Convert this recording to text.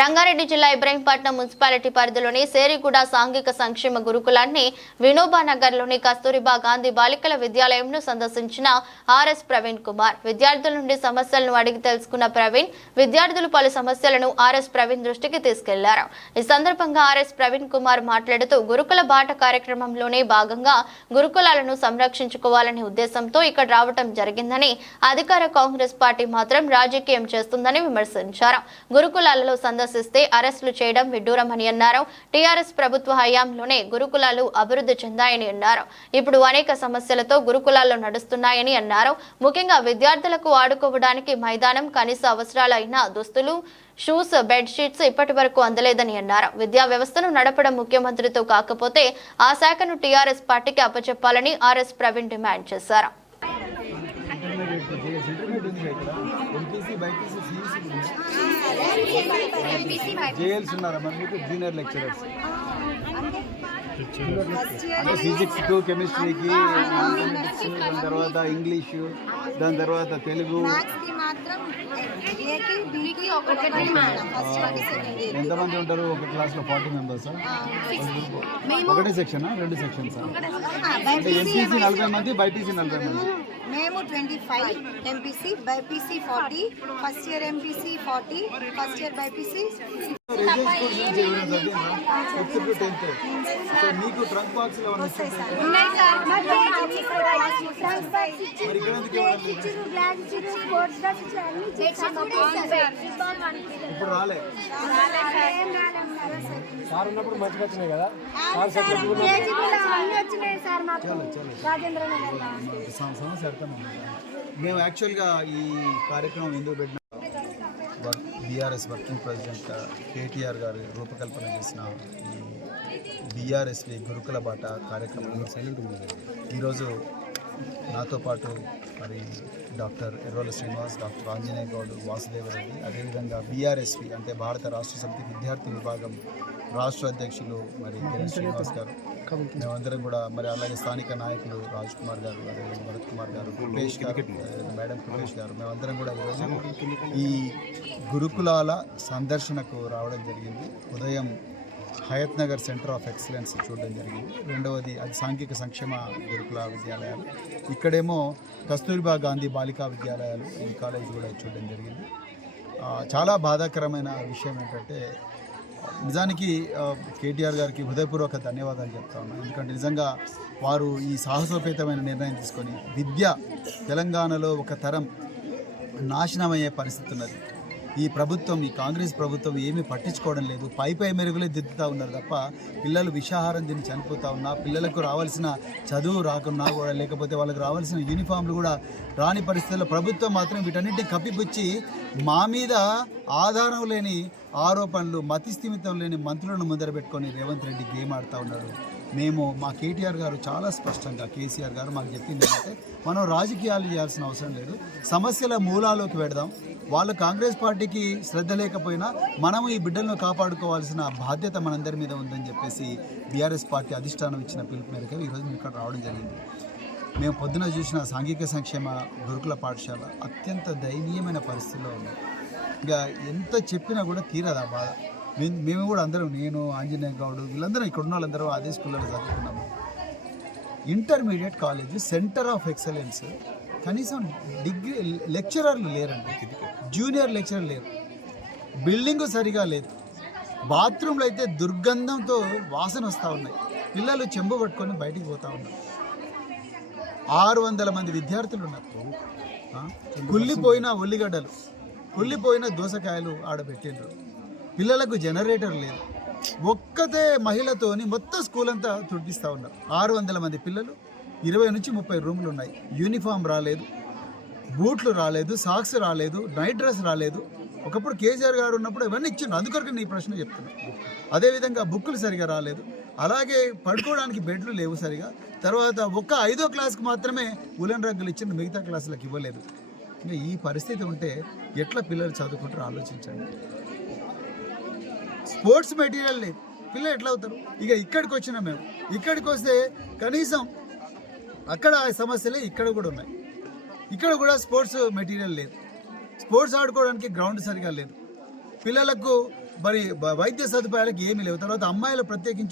రంగారెడ్డి జిల్లా ఇబ్రహీంపట్నం మున్సిపాలిటీ పరిధిలోని సేరిగూడ సాంఘిక సంక్షేమ గురుకులాన్ని వినోబా నగర్లోని కస్తూరిబా గాంధీ బాలికల విద్యాలయంను సందర్శించిన ఆర్ఎస్ ప్రవీణ్ కుమార్. విద్యార్థుల నుండి సమస్యలను అడిగి తెలుసుకున్న ప్రవీణ్, విద్యార్థులు పలు సమస్యలను ఆర్ఎస్ ప్రవీణ్ దృష్టికి తీసుకెళ్లారు. ఈ సందర్భంగా ఆర్ఎస్ ప్రవీణ్ కుమార్ మాట్లాడుతూ, గురుకుల బాట కార్యక్రమంలోనే భాగంగా గురుకులాలను సంరక్షించుకోవాలనే ఉద్దేశంతో ఇక్కడ రావడం జరిగిందని, అధికార కాంగ్రెస్ పార్టీ మాత్రం రాజకీయం చేస్తుందని విమర్శించారు. గురుకులాలలో సందర్శిస్తే అరెస్టులు చేయడం విడ్డూరమని అన్నారు. టీఆర్ఎస్ ప్రభుత్వ హయాంలోనే గురుకులాలు అభివృద్ధి చెందాయని అన్నారు. ఇప్పుడు అనేక సమస్యలతో గురుకులాల్లో నడుస్తున్నాయని అన్నారు. ముఖ్యంగా విద్యార్థులకు ఆడుకోవడానికి మైదానం, కనీస అవసరాలైన దుస్తులు, షూస్, బెడ్షీట్స్ ఇప్పటి వరకు అందలేదని అన్నారు. విద్యా వ్యవస్థను నడపడం ముఖ్యమంత్రితో కాకపోతే ఆ శాఖను టీఆర్ఎస్ పార్టీకి అప్పచెప్పాలని ఆర్ఎస్ ప్రవీణ్ డిమాండ్ చేశారు. జూనియర్ లెక్చరర్స్ ఫిజిక్స్ టు కెమిస్ట్రీకి, దాని తర్వాత ఇంగ్లీషు, దాని తర్వాత తెలుగు. ఎంతమంది ఉంటారు ఒక క్లాస్లో? 40 మెంబర్స్. ఒకటే సెక్షన్, 2 సెక్షన్స్. ఎంపీసీ 40 మంది, బైపీసీ 40 మంది. మేము 25, MPC, BiPC 40, first year MPC 40, first year BiPC. మీకు ట్రంక్ బాక్స్ లో ఇప్పుడు రాలే సార్ ఉన్నప్పుడు మంచిగా వచ్చినాయి కదా. సమస్య అర్థమైంది. మేము యాక్చువల్గా ఈ కార్యక్రమం ఎందుకు పెట్టిన, బీఆర్ఎస్ వర్కింగ్ ప్రెసిడెంట్ కేటీఆర్ గారు రూపకల్పన చేసిన ఈ బీఆర్ఎస్వి గురుకుల బాట కార్యక్రమంలో ఈరోజు నాతో పాటు మరి డాక్టర్ ఎర్రోల శ్రీనివాస్, డాక్టర్ ఆంజనేయ గౌడ్, వాసుదేవరెడ్డి, అదేవిధంగా బీఆర్ఎస్వి అంటే భారత రాష్ట్ర సమితి విద్యార్థి విభాగం రాష్ట్ర అధ్యక్షులు మరి కిరణ్ శ్రీనివాస్ గారు, మేమందరం కూడా మరి అలాగే స్థానిక నాయకులు రాజ్ కుమార్ గారు, అదేవిధంగా భరత్ కుమార్ గారు, కృపేష్ గారు, మేడం కృపేష్ గారు, మేమందరం కూడా ఈరోజు ఈ గురుకులాల సందర్శనకు రావడం జరిగింది. ఉదయం Hayath Nagar centre of excellence చూడడం జరిగింది. రెండవది అది సాంఘిక సంక్షేమ గురుకుల విద్యాలయాలు, ఇక్కడేమో కస్తూరిబా గాంధీ బాలికా విద్యాలయాలు, ఈ కాలేజ్ కూడా చూడడం జరిగింది. చాలా బాధాకరమైన విషయం ఏంటంటే, నిజానికి కేటీఆర్ గారికి హృదయపూర్వక ధన్యవాదాలు చెప్తా ఉన్నాను. ఎందుకంటే నిజంగా వారు ఈ సాహసోపేతమైన నిర్ణయం తీసుకొని విద్య తెలంగాణలో ఒక తరం నాశనమయ్యే పరిస్థితి ఉన్నది. ఈ ప్రభుత్వం, ఈ కాంగ్రెస్ ప్రభుత్వం ఏమీ పట్టించుకోవడం లేదు. పై మెరుగులే దిద్దుతూ ఉన్నారు తప్ప పిల్లలు విషాహారం తిని చనిపోతూ ఉన్నా, పిల్లలకు రావాల్సిన చదువు రాకున్నా కూడా, లేకపోతే వాళ్ళకి రావాల్సిన యూనిఫామ్లు కూడా రాని పరిస్థితుల్లో ప్రభుత్వం మాత్రం వీటన్నిటిని కప్పిపుచ్చి మా మీద ఆధారం లేని ఆరోపణలు, మతిస్థిమితం లేని మంత్రులను ముందర పెట్టుకొని రేవంత్ రెడ్డి గేమ్ ఆడుతూ ఉన్నాడు. మా కేటీఆర్ గారు చాలా స్పష్టంగా, కేసీఆర్ గారు మాకు చెప్పింది ఏంటంటే, మనం రాజకీయాలు చేయాల్సిన అవసరం లేదు, సమస్యల మూలాల్లోకి పెడదాం. వాళ్ళు కాంగ్రెస్ పార్టీకి శ్రద్ధ లేకపోయినా మనము ఈ బిడ్డలను కాపాడుకోవాల్సిన బాధ్యత మనందరి మీద ఉందని చెప్పేసి బీఆర్ఎస్ పార్టీ అధిష్టానం ఇచ్చిన పిలుపు మేరకు ఈరోజు మేము ఇక్కడ రావడం జరిగింది. మేము పొద్దున చూసిన సాంఘిక సంక్షేమ గురుకుల పాఠశాల అత్యంత దయనీయమైన పరిస్థితిలో ఉంది. ఇంకా ఎంత చెప్పినా కూడా తీరదా బాధ. మేము కూడా అందరం, నేను, ఆంజనేయ గౌడ్, వీళ్ళందరూ ఇక్కడ ఉన్న వాళ్ళందరూ అదే స్కూల్లో చదువుకున్నాము. Intermediate college, centre of excellence, కనీసం డిగ్రీ లెక్చరర్లు లేరండి, జూనియర్ లెక్చరర్ లేరు, బిల్డింగు సరిగా లేదు, బాత్రూంలో అయితే దుర్గంధంతో వాసన వస్తూ ఉన్నాయి, పిల్లలు చెంబు పట్టుకొని బయటికి పోతూ ఉన్నారు. 600 మంది విద్యార్థులు ఉన్నారు. కుళ్ళిపోయిన ఉల్లిగడ్డలు, కుళ్ళిపోయిన దోసకాయలు ఆడబెట్టిండ్రు. పిల్లలకు జనరేటర్ లేదు. ఒక్కతే మహిళతోని మొత్తం స్కూల్ అంతా తుడిపిస్తూ ఉన్నారు. 600 మంది పిల్లలు, 20 నుంచి 30 రూములు ఉన్నాయి. యూనిఫామ్ రాలేదు, బూట్లు రాలేదు, సాక్స్ రాలేదు, నైట్ డ్రెస్ రాలేదు. ఒకప్పుడు కేసీఆర్ గారు ఉన్నప్పుడు ఇవన్నీ ఇచ్చిండు, అందుకొరకు నీ ప్రశ్న చెప్తున్నాను. అదేవిధంగా బుక్కులు సరిగా రాలేదు, అలాగే పడుకోవడానికి బెడ్లు లేవు సరిగా. తర్వాత ఒక్క 5వ క్లాస్కి మాత్రమే ఉలెన్ రగ్గులు ఇచ్చిండు, మిగతా క్లాసులకు ఇవ్వలేదు. ఇంకా ఈ పరిస్థితి ఉంటే ఎట్లా పిల్లలు చదువుకుంటారో ఆలోచించండి. స్పోర్ట్స్ మెటీరియల్ లేదు, పిల్లలు ఎట్లా అవుతారు? ఇక ఇక్కడికి వచ్చినా మేము, ఇక్కడికి వస్తే కనీసం అక్కడ సమస్యలే ఇక్కడ కూడా ఉన్నాయి. ఇక్కడ కూడా స్పోర్ట్స్ మెటీరియల్ లేదు, స్పోర్ట్స్ ఆడుకోవడానికి గ్రౌండ్ సరిగా లేదు, పిల్లలకు మరి వైద్య సదుపాయాలకు ఏమీ లేవు. తర్వాత అమ్మాయిలు ప్రత్యేకించి